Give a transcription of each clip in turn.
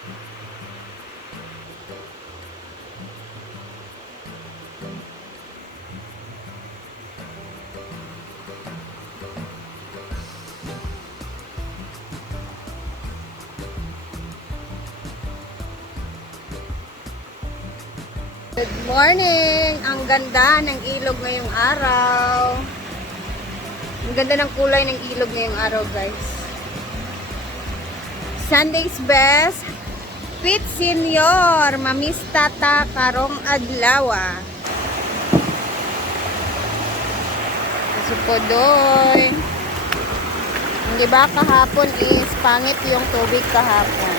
Good morning! Ang ganda ng ilog ngayong araw. Ang ganda ng kulay ng ilog ngayong araw, guys. Sunday's best. Pit Senior. Mamis Tata Karong Adlawa. Supodoy. Hindi ba kahapon is pangit yung tubig kahapon.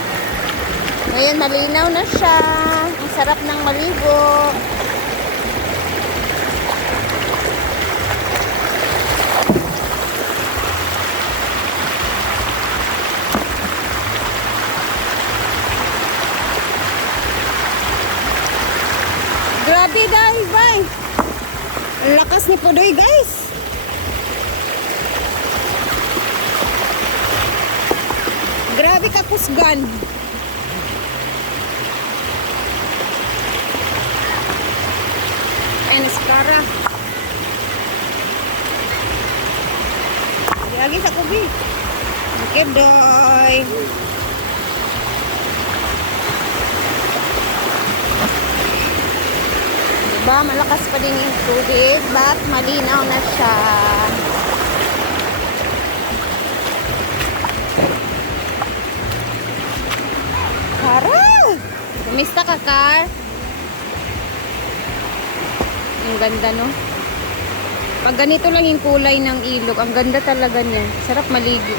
Ngayon malinaw na siya. Ang sarap ng maligo. Grabe guys, bay. Ang lakas ni Pudoy, guys. Grabe ka kusgan. Ay, naskara. Lagi sa kubi. Okay, doy. Diba, malakas pa din yung tubig, but malinaw na siya. Tara! Kumista ka, Car? Ang ganda, no? Pag ganito lang yung kulay ng ilog, ang ganda talaga niya. Sarap maligo.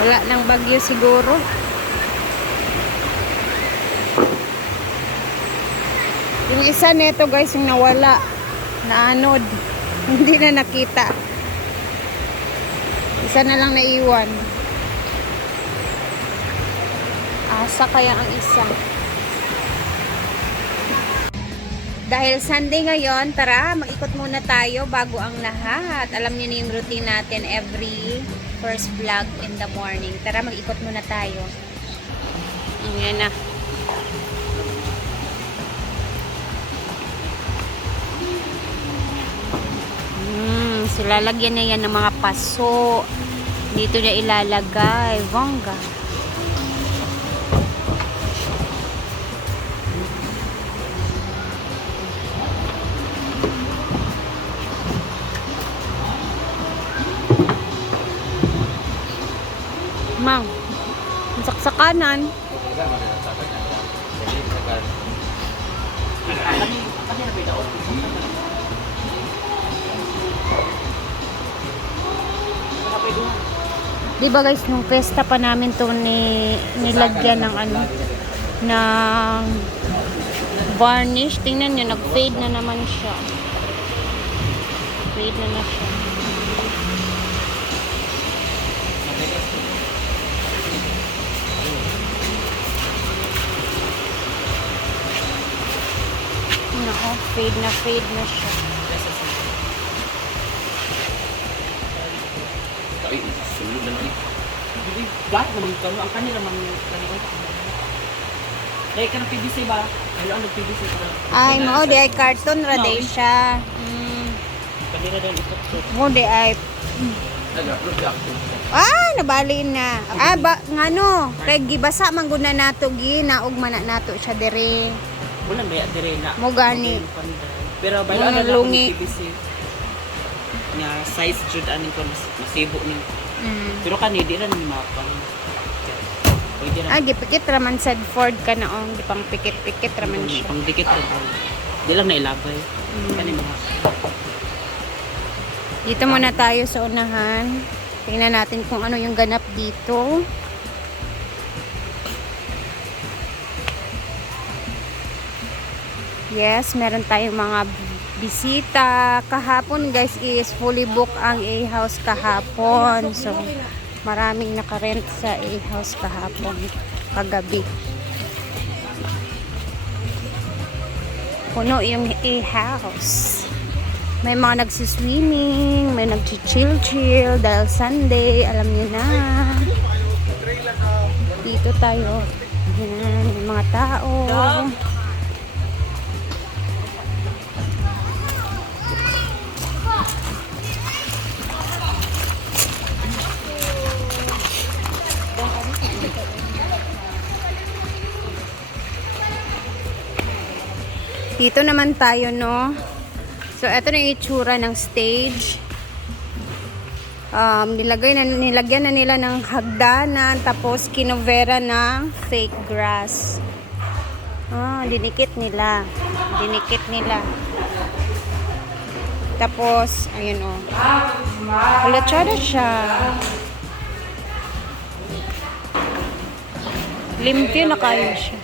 Wala nang bagyo siguro. Yung isa neto, guys, yung nawala. Naanod. Hindi na nakita. Isa na lang naiwan. Asa kaya ang isa? Dahil Sunday ngayon, tara, mag-ikot muna tayo bago ang lahat. Alam niyo na yung routine natin every first vlog in the morning. Tara, mag-ikot muna tayo. Ayan na. Lalagyan niya yan ng mga paso. Dito niya ilalagay. Bongga. Mang, saksakanan. Diba guys, nung pesta pa namin to nilagyan ng ano, ng varnish. Tingnan nyo, nag-fade na naman siya. Fade na siya. Nako, fade na siya. Ay, sulod na lang. Hindi, black naman ito. Ang kanila naman kanila. Dahil ka ng PVC ba? Ano ang nag-PVC ka? Ay, mo, di ay carton ra day siya. Kanila daw ito. Mo, di ay... nabali na. Ngano, kay gibasa man gud na nato gi, naog man na nato siya dire. Wala ba dire na. Mo gani. Pero Mga baylo na lungi. PVC. Nga size jud aning ko masibo ni. Pero kani di ra ni mapan. Pwede ra. Gipikit raman sa Ford ka na ong gipang pikit-pikit raman siya. Pang dikit ra daw. Di lang na ilabay. Kani mga. Dito muna tayo sa unahan. Tingnan natin kung ano yung ganap dito. Yes, meron tayong mga bisita. Kahapon guys is fully booked ang A-house kahapon. So, maraming nakarent sa A-house kahapon. Kagabi. Puno yung A-house. May mga nagsiswimming, may nagchichill-chill dahil Sunday, alam niyo na. Dito tayo. Yan, may mga tao. Dito naman tayo, no? So, ito na yung itsura ng stage. Nilagyan na nila ng hagdanan, tapos kinovera ng fake grass. Dinikit nila. Tapos, ayun o. Kulatsada siya. Limpyo na kayo siya.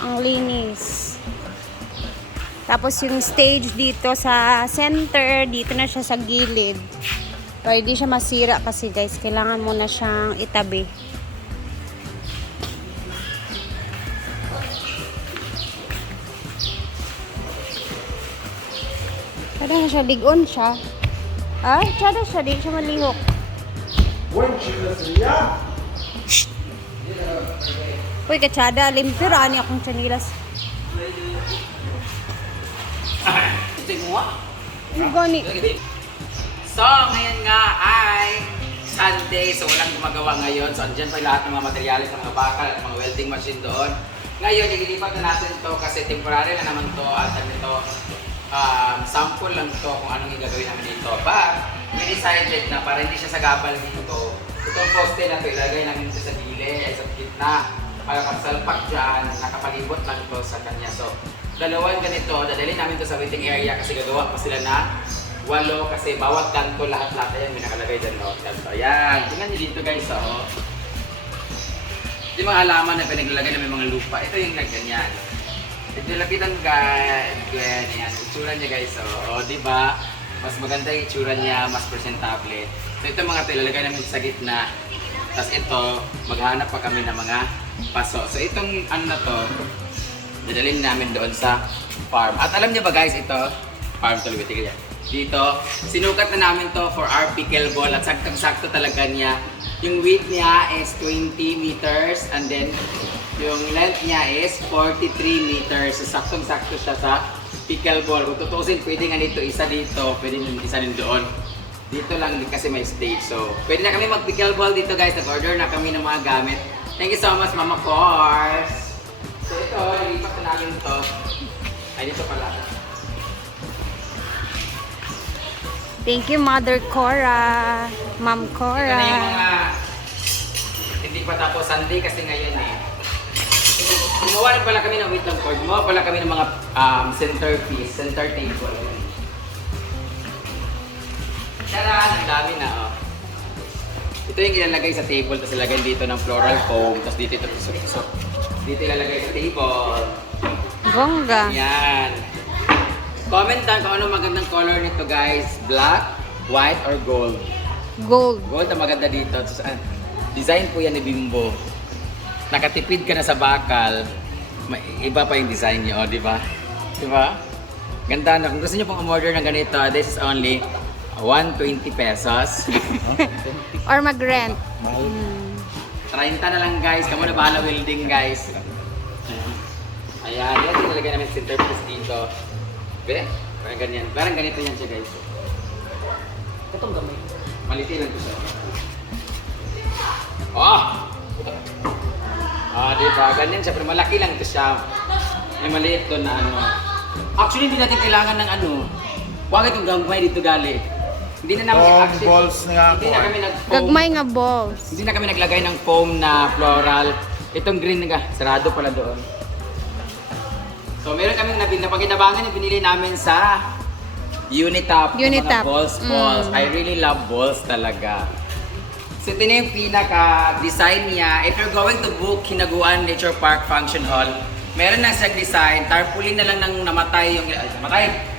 Ang linis. Tapos yung stage dito sa center, dito na siya sa gilid. Para hindi siya masira kasi guys, kailangan mo na siyang itabi. Kada na siya, ligon siya. Tsada siya, di siya malihok. Uy, katsada, limpyo rani akong chanilas. Ano gani? So, ngayon nga ay Sunday, so walang gumagawa ngayon. So, andyan pa lahat ng mga materyales ng mga bakal at mga welding machine doon. Ngayon, ililipat na natin to kasi temporary na naman to at ito, sample lang to kung anong gagawin namin dito. But, we decided na para hindi siya sagabal dito, itong poste na to, ilagay namin ito sa gilid, sa gitna. Para pagsalpak dyan, nakapalibot lang ito sa kanya. So, dalawang ganito, dadalhin namin ito sa waiting area kasi gagawa pa sila na 8 kasi bawat kanto lahat-lahat yan may nakalagay dyan. No? Ayan, tingnan nyo dito guys. Oh. Yung mga halaman na pinaglalagay na may mga lupa, ito yung nagganyan. Ito lapitan guys, yan, itsura niya guys. Oh, di ba? Mas maganda yung itsura niya, mas presentable. So, ito mga ito, ilalagay namin sa gitna. Tapos ito, maghanap pa kami ng mga paso. So itong ano na to, dadalhin namin doon sa farm. At alam niyo ba guys, ito, farm to Lubitig yan. Dito, sinukat na namin to for our pickleball at saktong-sakto talaga niya. Yung width niya is 20 meters and then yung length niya is 43 meters. So saktong-sakto siya sa pickleball. Kung tutusin, pwede nga dito, isa dito, pwede yung isa din doon. Dito lang din kasi may stage. So, pwede na kami mag-pickleball dito guys. Nag-order na kami ng mga gamit. Thank you so much, Mama Cors! So, ito, nilipat na namin ito. Ay, dito pala. Thank you, Mother Cora. Ma'am Ito Cora. na yung mga hindi pa tapos Sunday kasi ngayon eh. Gumawa rin pala kami ng wait lang cord. Gumawa pala kami ng mga centerpiece, center table. Tara, ang dami na oh. Ito yung ilalagay sa table, tapos ilagay dito ng floral foam, tapos dito ito tusok-tusok. Dito ilalagay sa table. Bongga. Yan. Comment down kung ano magandang color nito guys. Black, white, or gold. Gold. Gold ang maganda dito. Tapos, design po yan ni Bimbo. Nakatipid ka na sa bakal. Iba pa yung design niyo, di ba? Di ba? Ganda na. Kung gusto niyo pong umorder ng ganito, this is only 120 pesos. Or mag-rent. 30 na lang guys. Kamu na bahala welding guys. Ayan. Yan yung nalagay namin centerpiece dito. Be? Parang ganyan. Parang ganito yan siya guys. Itong gamay. Maliti lang ito siya. Oh! Diba? Ganyan siya. Pero malaki lang ito siya. May maliit doon na ano. Actually, hindi natin kailangan ng ano. Bakit yung gamay dito gali? Hindi na namin actually. Balls nga Hindi na kami nag-foam. Gagmay nga balls. Hindi na kami naglagay ng foam na floral. Itong green nga, sarado pala doon. So meron kaming napakinabangan yung binili namin sa Unitap. Unitap. Mga balls. I really love balls talaga. So ito na yung pinaka-design niya. If you're going to book Hinaguan Nature Park Function Hall, meron na siyang design. Tarpaulin na lang nang namatay yung...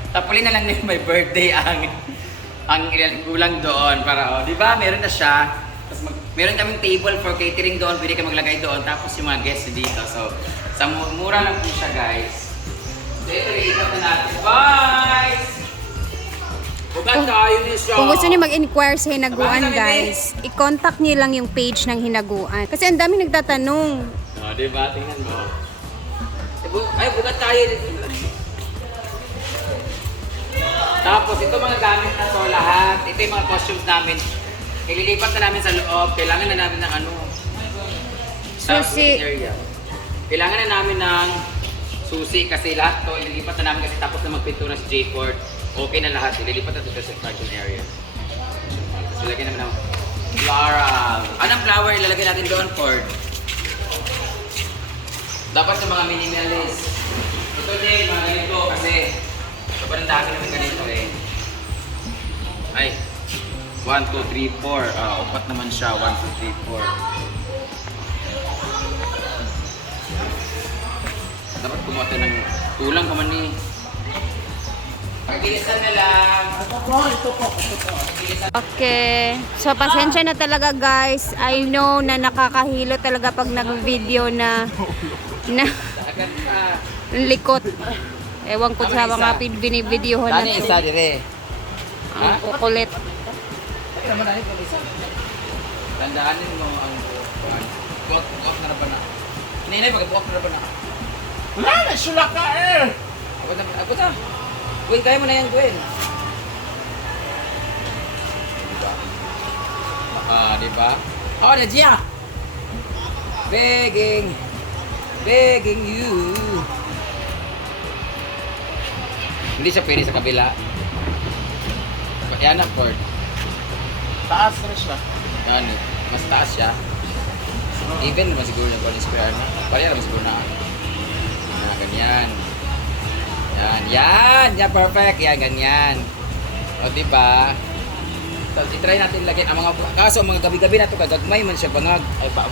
Tarpaulin na lang yung may birthday ang gulang doon para di ba meron na siya. Tapos meron kaming table for catering doon, pwede ka maglagay doon tapos yung mga guests dito. So sa mura lang po siya guys. So ito, iipat na natin. Bye! Bugat tayo niyo siya. Kung gusto niyo mag-inquire sa Hinaguan, guys, i-contact niyo lang yung page ng Hinaguan. Kasi ang dami nagtatanong. Oh, diba? Tingnan mo. Ay, bugat tayo. Tapos, ito mga gamit na to lahat. Ito yung mga costumes namin. Ililipat na namin sa loob. Kailangan na namin ng ano. Sa Susi. area. Kailangan na namin ng susi kasi lahat to ililipat na namin kasi tapos na magpintura si J-Ford. Okay na lahat. Ililipat na to sa parking area. So, lagyan namin ng floral. Anong flower ilalagay natin doon, Ford? Dapat sa mga minimalist. Ito din, mga ganito kasi sobrang dami namin ganito eh. Ay, 1, 2, 3, 4. Upat naman siya. 1, 2, 3, 4. Dapat kumuha tayo ng tulang pa man eh. Pagilisan na lang. Ito po. Pagilisan. Okay. So, pasensya na talaga, guys. I know na nakakahilo talaga pag nag-video na Agad ka. likot. Ewan ko sa mga binivideohan na Tani to. isa dire. Ang kukulit. Ay, naman ay isa. Tandaanin mo ang buwak na ba na. Ninay, pag-buwak na ba na. Sulak ka eh! Abot na. Gwen, kaya mo na yan, Gwen. Diba? Oh, Nadia! Begging you. Hindi siya pwede sa kabila. Yan ang Ford. Taas na siya. Yan, mas taas siya. Even naman siguro na ball square na. Pareha naman siguro na. Ganyan. Yan, perfect. Yan, ganyan. O, diba? So, itry natin lagyan ang mga, kaso ang mga gabi-gabi na ito, kagagmay man siya bangag. Ay, ba.